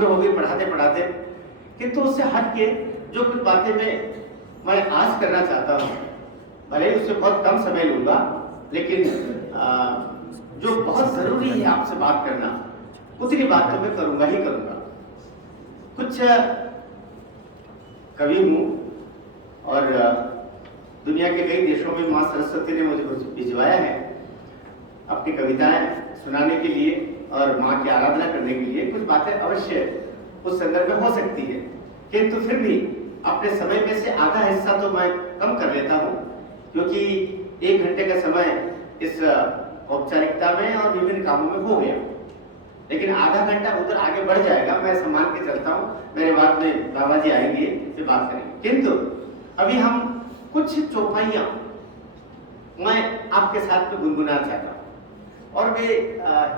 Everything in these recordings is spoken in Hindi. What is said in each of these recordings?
उम्र हो गई पढ़ाते पढ़ाते, किंतु उससे हट के जो कुछ बातें मैं आज करना चाहता हूँ, भले ही उससे बहुत कम समय लूंगा, लेकिन जो बहुत जरूरी है आपसे बात करना, उतनी बात तो मैं करूंगा ही करूंगा। कुछ कवि हूँ और दुनिया के कई देशों में माँ सरस्वती ने मुझे भिजवाया है अपनी कविताएं सुनाने के लिए और माँ की आराधना करने के लिए। कुछ बातें अवश्य उस संदर्भ में हो सकती है, किंतु फिर भी अपने समय में से आधा हिस्सा तो मैं कम कर लेता हूँ, क्योंकि 1 घंटे का समय इस औपचारिकता में और विभिन्न कामों में हो गया, लेकिन आधा घंटा उधर आगे बढ़ जाएगा। मैं सम्मान के चलता हूँ, मेरे बाद में बाबा जी आएंगे फिर बात करेंगे। किंतु अभी हम कुछ चौपाइयां मैं आपके साथ में गुनगुना चाहता हूँ, और वे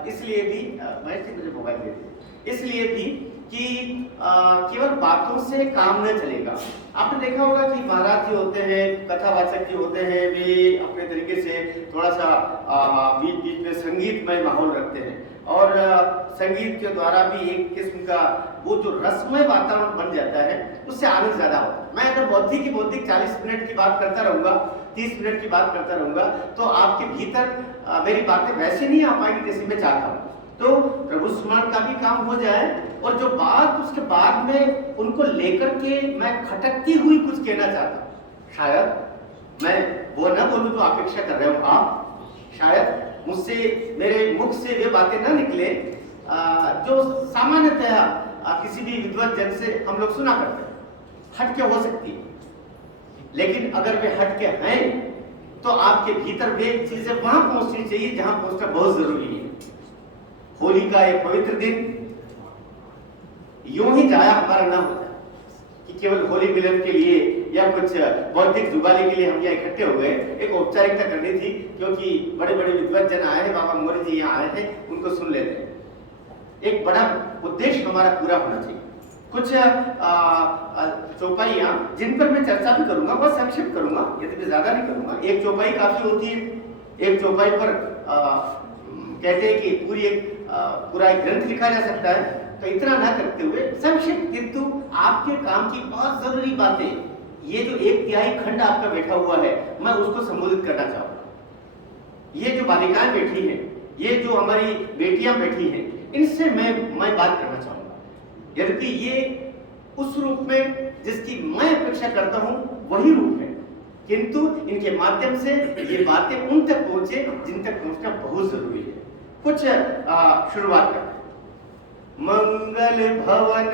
इसलिए भी मुझे मोबाइल दे दीजिए, इसलिए भी कि केवल बातों से काम न चलेगा। आपने देखा होगा कि महाराज जी होते हैं, कथावाचक जी होते हैं, वे अपने तरीके से थोड़ा सा बीच बीच में संगीतमय माहौल रखते हैं, और संगीत के द्वारा भी एक किस्म का वो जो रसमय वातावरण बन जाता है, उससे आनंद ज्यादा होता है। मैं अगर बौद्धिक 40 मिनट की बात करता रहूंगा, 30 मिनट की बात करता रहूंगा, तो आपके भीतर मेरी बातें वैसे नहीं आ पाएंगी जैसे मैं चाहता हूँ। तो प्रभु स्मरण का भी काम हो जाए, और जो बात उसके बाद में उनको लेकर के मैं खटकती हुई कुछ कहना चाहता हूँ। शायद मैं वो ना बोलूं तो अपेक्षा कर रहे हो आप, शायद मुझसे मेरे मुख से वे बातें ना निकले जो सामान्यतः किसी भी विद्वान जन से हम लोग सुना करते हैं, हटके हो सकती है। लेकिन अगर वे हटके हैं तो आपके भीतर वे चीजें वहां पहुंचनी चाहिए जहां पहुंचना बहुत जरूरी है। होली का एक पवित्र दिन यूं ही जाया हमारा ना होता कि केवल होली मिलन के लिए या कुछ बौद्धिक जुगाली के लिए हम यहाँ इकट्ठे हो गए। एक औपचारिकता करनी थी, क्योंकि बड़े बड़े विद्वान जन आए हैं, बाबा मौर्य जी यहाँ आए हैं, उनको सुन लेते हैं। एक बड़ा उद्देश्य हमारा पूरा होना चाहिए। कुछ चौपाइयां जिन पर मैं चर्चा भी करूंगा, वह संक्षिप्त करूंगा, यदि ज्यादा नहीं करूंगा। एक चौपाई काफी होती है। एक चौपाई पर कहते हैं कि पूरा एक ग्रंथ लिखा जा सकता है, तो इतना ना करते हुए संक्षिप्त किंतु आपके काम की बहुत जरूरी बातें, ये जो 1/3 खंड आपका बैठा हुआ है, मैं उसको संबोधित करना चाहूंगा। ये जो बालिकाएं बैठी हैं, ये जो हमारी बेटियां बैठी हैं, इनसे मैं बात करना चाहूंगा। यद्यपि ये उस रूप में जिसकी मैं अपेक्षा करता हूं वही रूप है, किंतु इनके माध्यम से ये बातें उन तक पहुंचे जिन तक पहुंचना बहुत जरूरी है। कुछ शुरुआत करते हैं। मंगल भवन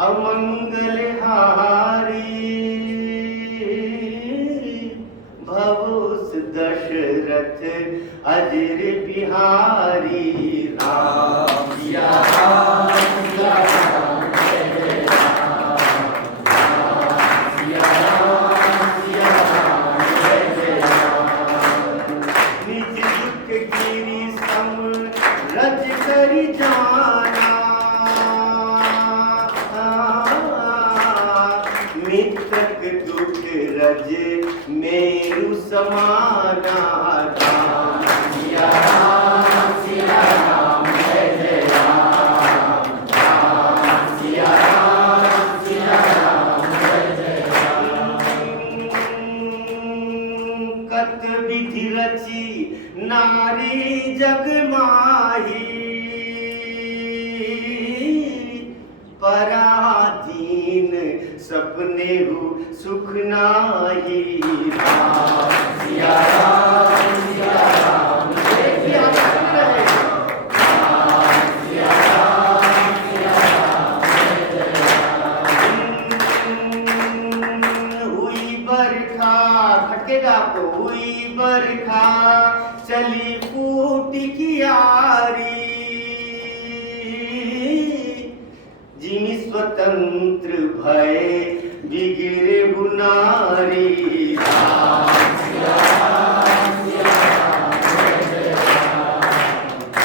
अमंगल हारी, भवुस दशरथ अजर बिहारी, राम सिया राम सिया राम जय राम, राम सिया राम सिया राम जय राम। निज दुख गिरि सम रज करि जाना, मित्रक दुख रज मेरु समाना, राम सिया राम जय जय राम, राम सिया राम जय जय राम। कत विधि रची नारी जग माही, पराधीन सपने हु सुख नाही, राम सिया राम जय जय राम, राम सिया राम जय जय राम। हुई बरखा, खटकेगा आपको, हुई बरखा चली फूट कियारी, जिमि स्वतंत्र भय बिगिरे नारी, राम सिया राम जय जय राम,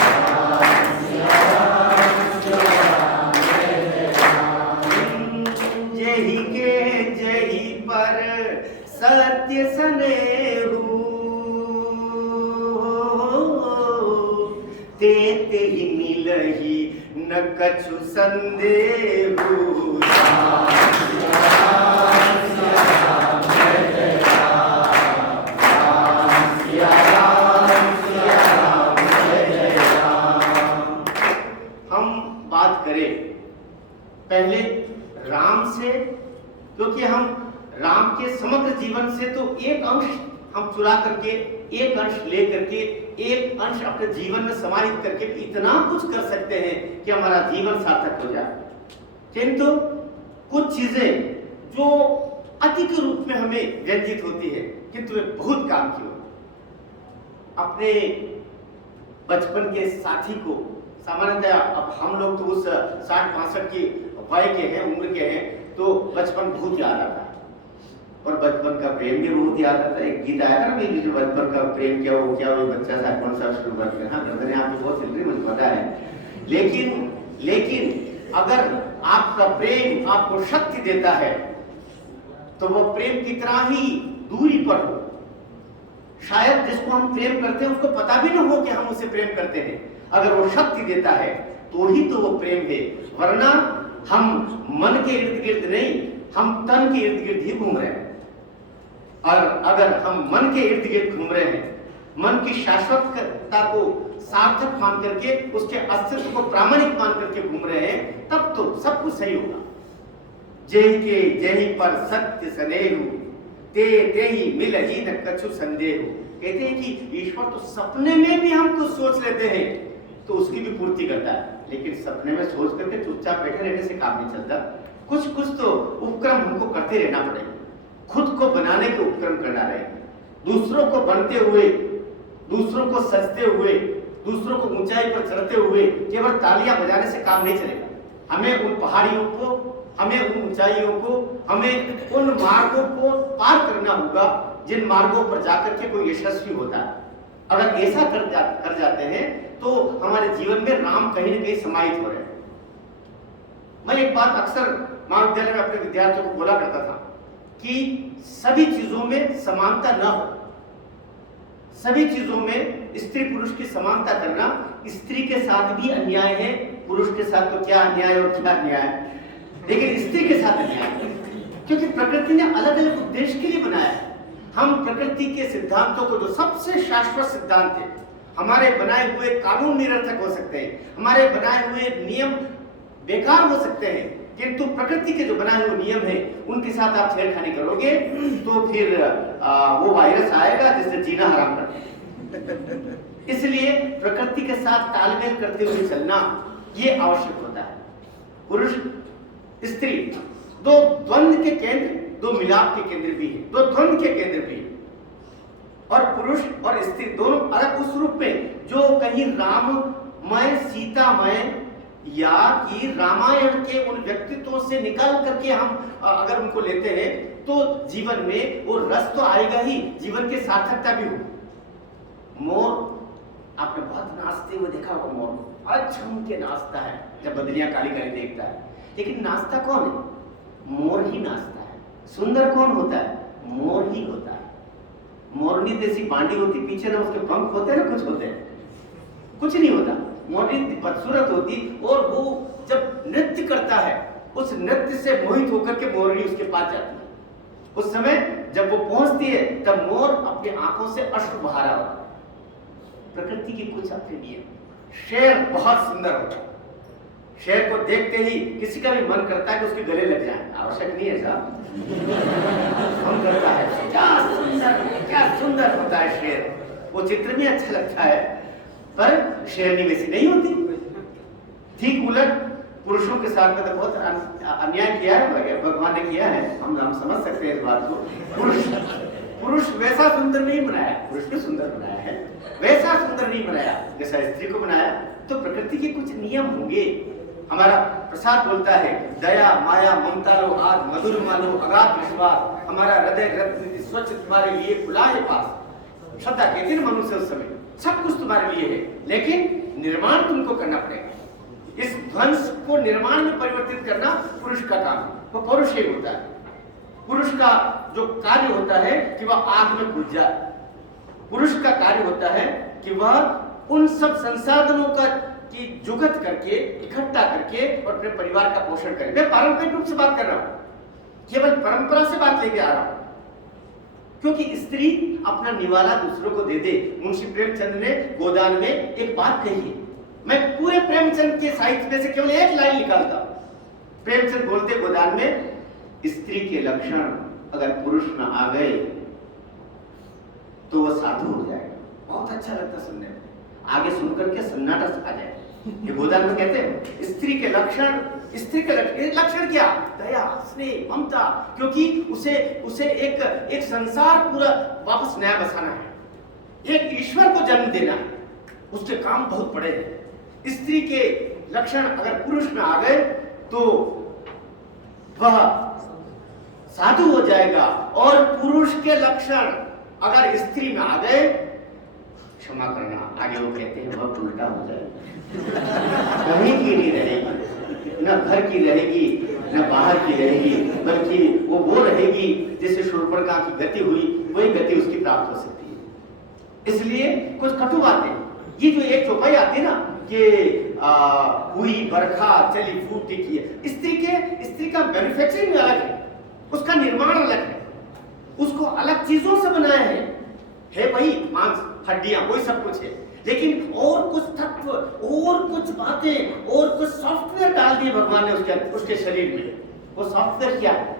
राम सिया राम जय जय राम। जही के जही पर सत्य सनेहु, तेते ही मिलही न कछु संदेहु। हम बात करें पहले राम से, क्योंकि हम राम के समग्र जीवन से तो एक अंश हम चुरा करके, एक अंश ले करके, एक अंश अपने जीवन में समाहित करके इतना कुछ कर सकते हैं कि हमारा जीवन सार्थक हो जाए। किंतु कुछ चीजें जो अति के रूप में हमें व्यंजित होती है, किंतु वे बहुत काम की हो। अपने बचपन के साथी को सामान्यतः, अब हम लोग तो उस 60-65 की वय के हैं, उम्र के हैं, तो बचपन बहुत याद आता है और बचपन का प्रेम भी बहुत याद आता है। एक गीत आया था ना, जो बचपन का प्रेम क्या वो बच्चा था कौन सा शुरू करते हैं। हाँ, गर्दन यहाँ पे बहुत चल रही, मुझे पता है। लेकिन अगर आपका प्रेम आपको शक्ति देता है तो वो प्रेम कितना ही दूरी पर हो, शायद जिसको हम प्रेम करते हैं उसको पता भी न हो कि हम उसे प्रेम करते हैं, अगर वो शक्ति देता है तो ही तो वो प्रेम है। वरना हम मन के इर्द गिर्द नहीं, हम तन के इर्द गिर्द ही घूम रहे हैं। और अगर हम मन के इर्द गिर्द घूम रहे हैं, मन की शाश्वतता को सार्थक मान करके, उसके अस्तित्व को प्रामाणिक मान करके घूम रहे हैं, तब तो सब कुछ सही होगा। जय के जय पर सत्य स्नेहु, ते ही मिल ही न कछु संदेहु। कहते हैं कि ईश्वर तो सपने में भी हम कुछ सोच लेते हैं तो उसकी भी पूर्ति करता है, लेकिन सपने में सोच करके चुपचाप बैठे रहने से काम नहीं चलता। कुछ तो उपक्रम हमको करते रहना पड़ेगा, खुद को बनाने के उपक्रम करना रहेगा, दूसरों को बनते हुए, दूसरों को सजते हुए, दूसरों को ऊंचाई पर चढ़ते हुए केवल तालियां बजाने से काम नहीं चलेगा। हमें उन पहाड़ियों को, हमें उन ऊंचाइयों को, हमें उन मार्गों को पार करना होगा जिन मार्गों पर जाकर के कोई यशस्वी होता है। अगर ऐसा कर जाते हैं तो हमारे जीवन में राम कहीं न कहीं समाहित हो रहे हैं। मैं एक बात अक्सर महाविद्यालय में अपने विद्यार्थियों को बोला करता था कि सभी चीजों में समानता न हो, सभी चीजों में स्त्री पुरुष की समानता करना स्त्री के साथ भी अन्याय है, पुरुष के साथ तो क्या अन्याय और क्या अन्याय, लेकिन स्त्री के साथ अन्याय है, क्योंकि प्रकृति ने अलग अलग उद्देश्य के लिए बनाया है। हम प्रकृति के सिद्धांतों को, जो सबसे शाश्वत सिद्धांत है, हमारे बनाए हुए कानून निरर्थक हो सकते हैं, हमारे बनाए हुए नियम बेकार हो सकते हैं, किंतु प्रकृति के जो बनाए हुए नियम हैं उनके साथ आप छेड़खानी करोगे तो फिर वो वायरस आएगा जिससे जीना हराम कर देगा। इसलिए प्रकृति के साथ तालमेल करते हुए चलना ये आवश्यक होता है। पुरुष स्त्री दो द्वंद्व के केंद्र, दो मिलाप के केंद्र भी है, दो द्वंद्व के केंद्र भी है, और पुरुष और स्त्री दोनों अलग उस रूप में जो कहीं राममय सीतामय या कि रामायण के उन व्यक्तित्वों से निकाल करके हम अगर उनको लेते हैं तो जीवन में वो रस तो आएगा ही, जीवन की सार्थकता भी हो। मोर आपने बहुत नाचते हुए देखा होगा, मोर आज झूम के नाचता है जब बदलियां काली काली देखता है, लेकिन नाचता कौन है? मोर ही नाचता है। सुंदर कौन होता है? मोर ही होता है। मोरनी जैसी बांडी होती, पीछे ना उसके पंख होते हैं ना, कुछ होते हैं, कुछ नहीं होता। मोरनी बदसूरत होती और वो जब नृत्य करता है उस नृत्य से मोहित होकर के मोरनी उसके पास जाती है। उस समय जब वो पहुंचती है तब मोर अपनी आंखों से अश्रु बहा रहा होता है। प्रकृति की कुछ अपने लिए शेर बहुत सुंदर होता है, शेर को देखते ही किसी का भी मन करता है कि उसके गले लग जाए, आवश्यक नहीं है साहब, मन करता है। क्या सुंदर होता है शेर, वो चित्र भी अच्छा लगता है, पर शेरनी वैसी नहीं होती। ठीक उलट पुरुषों के साथ में तो बहुत अन्याय किया है भगवान ने किया है, हम समझ सकते हैं इस बात को। पुरुष वैसा सुंदर नहीं बनाया, पुरुष को सुंदर बनाया है, वैसा सुंदर नहीं बनाया जैसा स्त्री को बनाया। तो प्रकृति के कुछ नियम होंगे। हमारा प्रसाद बोलता है, दया माया ममता लो आद मधुर मानो अगाध विश्वास, हमारा हृदय रत्न स्वच्छ तुम्हारे लिए खुला है पास। श्रद्धा कहती है मनुष्य उस समय सब कुछ तुम्हारे लिए है, लेकिन निर्माण तुमको करना पड़ेगा। इस ध्वंस को निर्माण में परिवर्तित करना पुरुष का काम है, वो पौरुष ही होता है। पुरुष का जो कार्य होता है कि वह आग में कूद जाए, पुरुष का कार्य होता है कि वह उन सब संसाधनों कि जुगत करके, इकट्ठा करके और अपने परिवार का पोषण करें। मैं पारंपरिक रूप से बात कर रहा हूं, केवल परंपरा से बात लेके आ रहा हूं, क्योंकि स्त्री अपना निवाला दूसरों को दे दे। मुंशी प्रेमचंद ने गोदान में एक बात कही है, मैं पूरे प्रेमचंद के साहित्य में से केवल एक लाइन निकालता हूं। प्रेमचंद बोलते गोदान में, स्त्री के लक्षण अगर पुरुष में आ गए तो वह साधु हो जाएगा। बहुत अच्छा लगता सुनने में, आगे सुनकर के सन्नाटा आ जाए। ये गोदान में कहते हैं स्त्री के लक्षण, स्त्री के लक्षण क्या? दया, स्नेह, ममता, क्योंकि उसे एक संसार पूरा वापस नया बसाना है, एक ईश्वर को जन्म देना है, उसके काम बहुत बड़े हैं। स्त्री के लक्षण अगर पुरुष में आ गए तो वह साधु हो जाएगा, और पुरुष के लक्षण अगर स्त्री में आ गए, क्षमा करना, आगे वो कहते हैं वह उल्टा हो जाएगा। कहीं की नहीं रहेगी, न घर की रहेगी न बाहर की रहेगी, बल्कि वो रहेगी जैसे शूर्पणखा की गति हुई, वही गति उसकी प्राप्त हो सकती है। इसलिए कुछ कटु बातें, ये जो एक चौपाई आती है ना कि हुई बरखा चली फूटी की, स्त्री का मैन्युफैक्चरिंग अलग है, उसका निर्माण अलग है, उसको अलग चीजों से बनाया है वही मांस, हड्डियां, वही सब कुछ है, लेकिन और कुछ तत्व, और कुछ बातें, और कुछ सॉफ्टवेयर डाल दिए भगवान ने उसके शरीर में। वो सॉफ्टवेयर क्या है?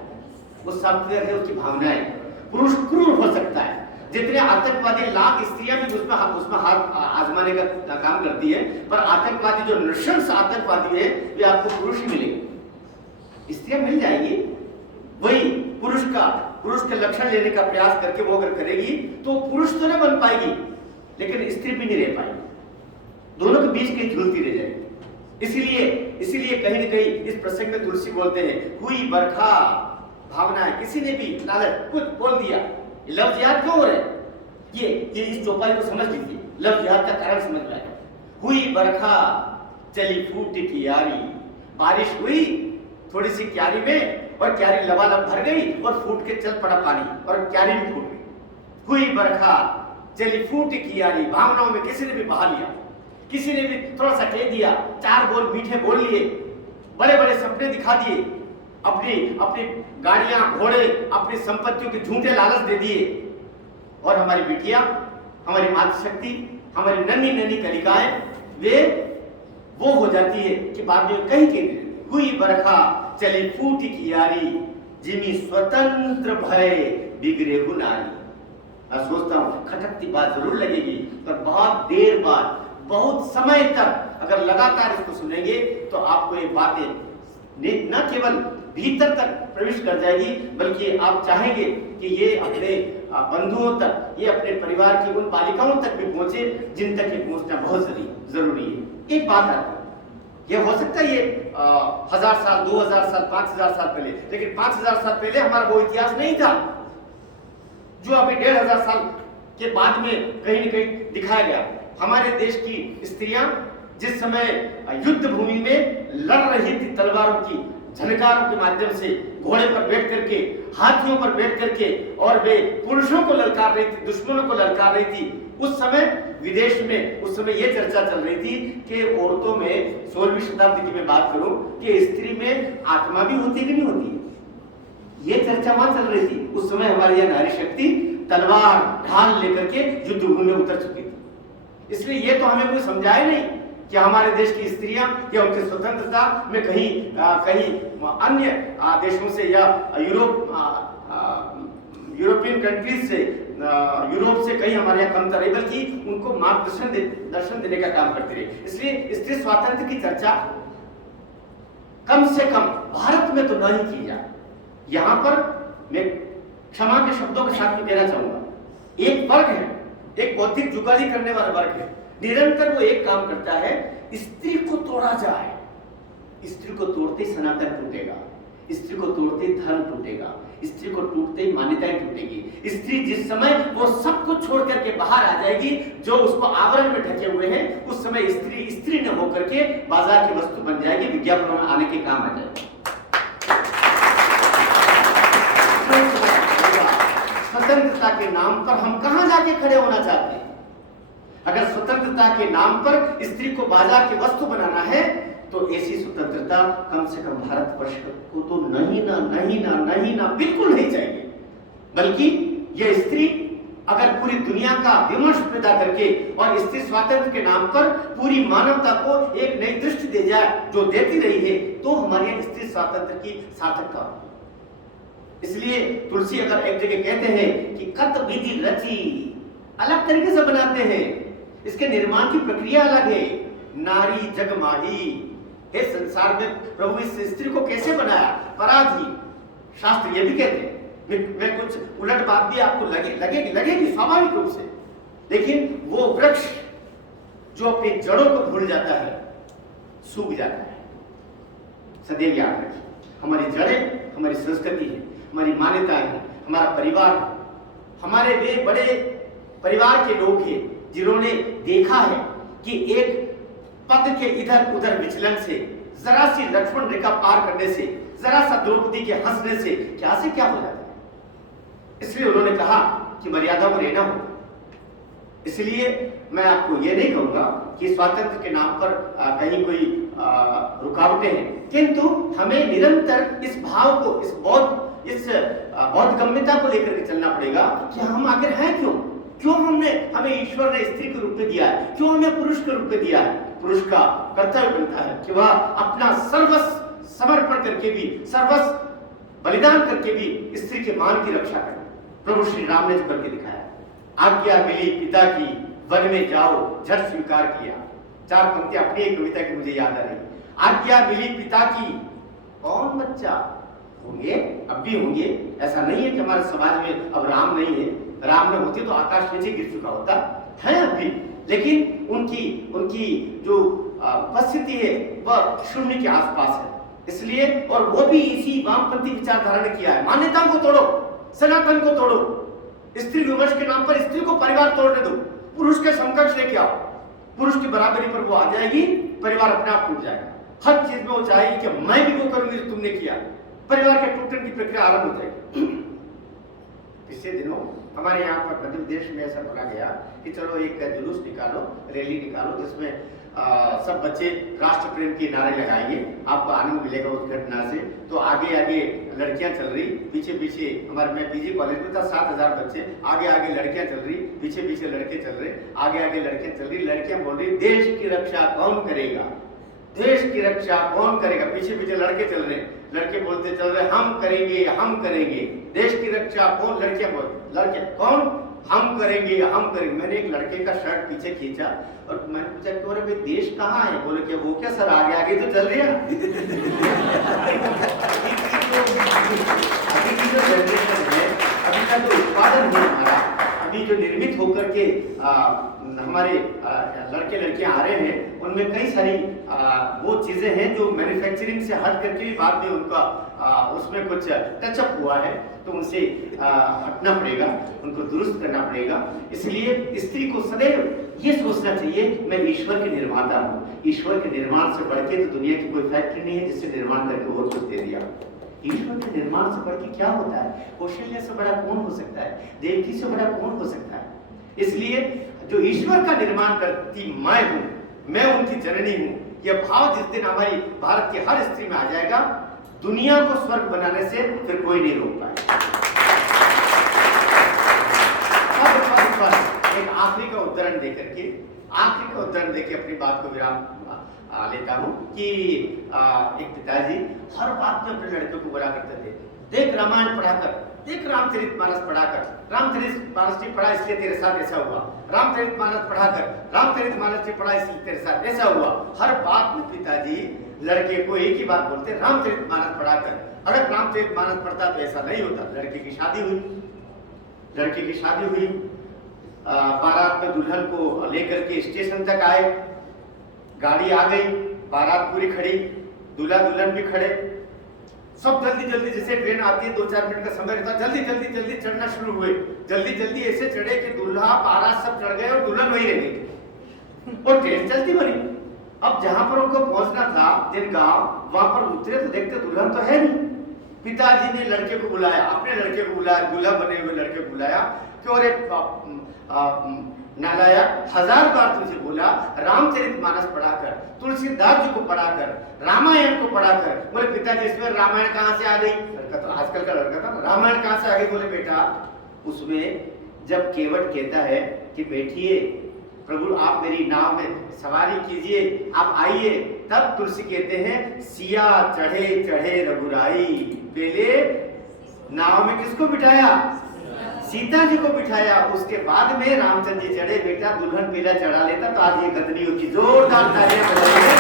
वो सॉफ्टवेयर है उसकी भावनाएं। पुरुष क्रूर हो सकता है, जितने आतंकवादी लाख स्त्रियां भी उसमें हाथ आजमाने का काम करती है, पर आतंकवादी जो नृशंस आतंकवादी है वे आपको पुरुष ही मिलेंगे। स्त्रियां मिल जाएगी, वही पुरुष के लक्षण लेने का प्रयास करके वो अगर करेगी तो पुरुष तो नहीं बन पाएगी, लेकिन स्त्री भी नहीं रह पाएगी, दोनों के बीच कहीं झूलती रह जाएगी। इसीलिए कहीं न कहीं इस प्रसंग में तुलसी बोलते हैं, हुई बरखा, भावना है, किसी ने भी कुछ बोल दिया, लव जिहाद क्यों हो रहे हैं? ये इस चौपाई को समझ लीजिए, लव जिहाद का कारण समझ में आएगा। हुई बरखा चली फूट की यारी, बारिश हुई थोड़ी सी क्यारी में, और क्यारी लबालब भर गई और फूट के चल पड़ा पानी, और क्यारी भी फूट गई। हुई बरखा चली फूट की यारी, भावनाओं में किसी ने भी बहा लिया, किसी ने भी थोड़ा सा कह दिया, चार बोल मीठे बोल लिए, बड़े बड़े सपने दिखा दिए, अपनी गाड़ियां, घोड़े, अपनी संपत्तियों के झूठे लालच दे दिए, और हमारी बिटिया, हमारी मातृशक्ति, हमारी नन्ही नन्ही कलिकाएं, वो हो जाती है कि बाद में कहीं के हुई बरखा चली फूट की यारी, जिमी स्वतंत्र भय बिगड़े हु नारी। मैं सोचता हूं खटकती बात जरूर लगेगी, पर बहुत देर बाद, बहुत समय तक अगर लगातार इसको सुनेंगे तो आपको ये बातें न केवल भीतर तक प्रवेश कर जाएगी, बल्कि आप चाहेंगे कि ये अपने बंधुओं तक, ये अपने परिवार की उन बालिकाओं तक भी पहुंचे जिन तक ये पहुंचना बहुत जरूरी है। एक बात है, ये हो सकता है ये 1000 साल, 2000 साल, 5000 साल पहले, लेकिन 5000 साल पहले हमारा वो इतिहास नहीं था जो अभी 1500 साल के बाद में कहीं न कहीं दिखाया गया। हमारे देश की स्त्रियां जिस समय युद्ध भूमि में लड़ रही थी, तलवारों की झनकारों के माध्यम से, घोड़े पर बैठ करके, हाथियों पर बैठ करके, और वे पुरुषों को ललकार रही थी, दुश्मनों को ललकार रही थी, उस समय विदेश में उस समय यह चर्चा चल रही थी कि औरतों में, 16वीं शताब्दी की मैं बात करूं, कि स्त्री में आत्मा भी होती कि नहीं होती, ये चर्चा वहां चल रही थी। उस समय हमारी यह नारी शक्ति तलवार ढाल लेकर के युद्ध भूमि में उतर चुकी थी। इसलिए ये तो हमें कोई समझाए नहीं कि हमारे देश की स्त्रियां या उनकी स्वतंत्रता में कहीं अन्य देशों से या यूरोपियन कंट्रीज से, यूरोप से कहीं हमारे यहाँ कमतर रही, बल्कि उनको दर्शन देने का काम करती रही। इसलिए स्त्री स्वातंत्र की चर्चा कम से कम भारत में तो नहीं की जाए। यहां पर मैं क्षमा के शब्दों के साथ में कहना चाहूंगा, एक वर्ग है, एक बौद्धिक जुगाली करने वाला वर्ग है, निरंतर वो एक काम करता है, स्त्री को तोड़ा जाए। स्त्री को तोड़ते ही सनातन टूटेगा, स्त्री को तोड़ते ही धर्म टूटेगा, स्त्री को टूटते ही मान्यताएं टूटेगी। स्त्री जिस समय वो सब कुछ छोड़ करके बाहर आ जाएगी जो उसको आवरण में ढके हुए हैं, उस समय स्त्री न होकर के बाजार की वस्तु बन जाएगी, विज्ञापनों में आने के काम आ जाएगी। स्वतंत्रता के नाम पर हम कहां जाके खड़े होना चाहते हैं? अगर स्वतंत्रता के नाम पर स्त्री को बाजार की वस्तु बनाना है तो ऐसी स्वतंत्रता कम से कम भारतवर्ष को तो नहीं ना बिल्कुल नहीं चाहिए। बल्कि यह स्त्री अगर पूरी दुनिया का विमर्श पैदा करके और स्त्री स्वातंत्र के नाम पर पूरी मानवता को एक नई दृष्टि दे जाए जो देती रही है, तो हमारे यहाँ स्त्री स्वातंत्र की सार्थकता। इसलिए तुलसी अगर एक जगह कहते हैं कि कत विधि रची, अलग तरीके से बनाते हैं, इसके निर्माण की प्रक्रिया अलग है। नारी जग माही, हे संसार में प्रभु इस स्त्री को कैसे बनाया, पराधी। शास्त्र ये भी कहते हैं, मैं कुछ उलट बात भी आपको लगेगी स्वाभाविक रूप से, लेकिन वो वृक्ष जो अपनी जड़ों को भूल जाता है सूख जाता है। सदैव याद रखिए, हमारी जड़ें हमारी संस्कृति है, हमारी मान्यताएं हैं, हमारा परिवार है, हमारे वे बड़े परिवार के लोग हैं जिन्होंने देखा है कि एक पद के इधर उधर विचलन से, जरा सी लक्ष्मण रेखा पार करने से, जरा सा द्रौपदी के हंसने से क्या हो जाता है। इसलिए उन्होंने कहा कि मर्यादा में रहना हो। इसलिए मैं आपको यह नहीं कहूंगा कि स्वातंत्र के नाम पर कहीं कोई रुकावटें हैं, किंतु हमें निरंतर इस भाव को, इस बौद्धगम्यता को लेकर के चलना पड़ेगा कि हम आखिर हैं क्यों हमें ईश्वर ने स्त्री के रूप में दिया है, क्यों हमें पुरुष के रूप में दिया है। पुरुष का कर्तव्य बनता है कि वह अपना सर्वस्व समर्पण करके भी, सर्वस्व बलिदान करके भी स्त्री के मान की रक्षा करे। प्रभु श्री राम ने जो करके दिखाया, आज्ञा मिली पिता की वन में जाओ, झट स्वीकार किया। 4 पंक्तियां अपनी एक कविता की मुझे याद आ रही। आज्ञा मिली पिता की, कौन बच्चा होंगे, अब भी होंगे। ऐसा नहीं है कि हमारे समाज में अब राम नहीं है, राम न होते तो आकाश नीचे गिर चुका होता है अब भी, लेकिन उनकी जो उपस्थिति है वह शून्य के आसपास है। इसलिए, और वो भी इसी वामपंथी विचारधारा ने किया है, मान्यताओं को तोड़ो, सनातन को तोड़ो, स्त्री विमर्श के नाम पर स्त्री को परिवार तोड़ने दो, पुरुष के समकक्ष लेके आओ, पुरुष की बराबरी पर वो आ जाएगी, परिवार अपने आप टूट जाएगा। हर चीज में वो चाहेगी कि मैं भी वो करूंगी जो तुमने किया, परिवार के टूटने की प्रक्रिया आरंभ हो जाएगी। पिछले दिनों हमारे यहाँ पर मध्य प्रदेश में ऐसा बोला गया कि चलो एक जुलूस निकालो, रैली निकालो, जिसमें सब बच्चे राष्ट्र प्रेम के नारे लगाएंगे, आपको आनंद मिलेगा उस घटना से। तो आगे लड़कियां चल रही, पीछे हमारे, मैं पीजी कॉलेज में था, 7000 बच्चे, आगे लड़कियां चल रही, पीछे लड़के चल रहे, आगे लड़कियां चल रही। लड़कियां बोल रही देश की रक्षा कौन करेगा, देश की रक्षा कौन करेगा। पीछे लड़के चल रहे, लड़के बोलते चल रहे हम करेंगे देश की रक्षा कौन, लड़कियां बोलते लड़के कौन, हम करेंगे। मैंने एक लड़के का शर्ट पीछे खींचा और मैंने पूछा कि अरे देश कहाँ है, बोले कि वो क्या सर आगे तो चल रही है। अभी की जो जनरेशन है, अभी का जो उत्पादन है हमारा, अभी जो निर्मित होकर के हमारे लड़के लड़कियां आ रहे हैं, उनमें कई सारी वो चीजें हैं जो मैन्युफैक्चरिंग से हट करके भी बाद में उनका उसमें कुछ टचअप हुआ है, तो उनसे हटना पड़ेगा, उनको दुरुस्त करना पड़ेगा। इसलिए स्त्री को सदैव ये सोचना चाहिए मैं ईश्वर के निर्माता हूँ, ईश्वर के निर्माण से बढ़ के तो दुनिया की कोई फैक्ट्री नहीं है जिससे निर्माण करके और कुछ दे दिया। ईश्वर के निर्माण से बढ़ के क्या होता है, कौशल्य से बड़ा कौन हो सकता है, देवकी से बड़ा कौन हो सकता है। इसलिए जो ईश्वर का निर्माण करती मैं हूँ, मैं उनकी जननी हूँ, यह भाव जिस दिन हमारी भारत की हर स्त्री में आ जाएगा, दुनिया को स्वर्ग बनाने से फिर कोई नहीं रोक पाएगा। एक आखिरी का उदाहरण देकर अपनी बात को विराम लेता हूँ कि एक पिताजी हर बात में अपने लड़के को बोला करते थे, देख रामायण पढ़ाकर, देख रामचरितमानस पढ़ाकर, रामचरितमानस जी पढ़ा इसलिए तेरे साथ ऐसा हुआ, रामचरितमानस पढ़ाकर, रामचरितमानस जी पढ़ा इसलिए तेरे साथ ऐसा हुआ। हर बात में पिताजी लड़के को एक ही बात बोलते, रामचरितमानस पढ़ाकर, अगर रामचरितमानस पढ़ता तो ऐसा नहीं होता। लड़के की शादी हुई, बारात में दुल्हन को लेकर के स्टेशन तक आए, गाड़ी आ गई, बारात पूरी खड़ी, दूल्हा दुल्हन भी खड़े, सब जल्दी जैसे ट्रेन आती है 2-4 मिनट का समय रहता, जल्दी चढ़ना शुरू हुए। जल्दी ऐसे चढ़े कि दूल्हा बारात सब चढ़ गए और दुल्हन वहीं रह गई और ट्रेन चलती बनी। अब जहां पर उनको पहुंचना था जिन गांव, वहां पर उतरे तो देखते दुल्हन तो है नहीं। पिताजी ने लड़के को बुलाया, अपने लड़के को बुलाया, दूल्हा बने हुए लड़के को बुलाया कि अरे नालायक, 1000 बार तुझे बोला रामचरितमानस पढ़ाकर, तुलसीदास जी को पढ़ाकर, रामायण को पढ़ाकर। बोले पिताजी इसमें रामायण कहाँ से आ गई? लड़का तो आजकल का लड़का था, रामायण कहाँ से आ गई? बोले बेटा उसमें जब केवट कहता है कि बैठिए प्रभु आप मेरी नाव में सवारी कीजिए, आप आइए, तब तुलसी कहते हैं सिया चढ़े चढ़े रघुराई। पहले नाव में किसको बिठाया? सीता जी को बिठाया। उसके बाद में रामचंद्र जी चढ़े। बेटा दुल्हन पहला चढ़ा लेता तो आज ये गदनी होती। जोरदार तालियां बजाइए।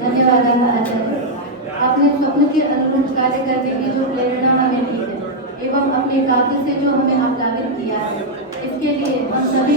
धन्यवाद आचार्य। आपने स्वप्न के अनुरूप कार्य करने की जो प्रेरणा हमें दी है एवं अपने काव्य से जो हमें आप्लावित किया है, इसके लिए हम सभी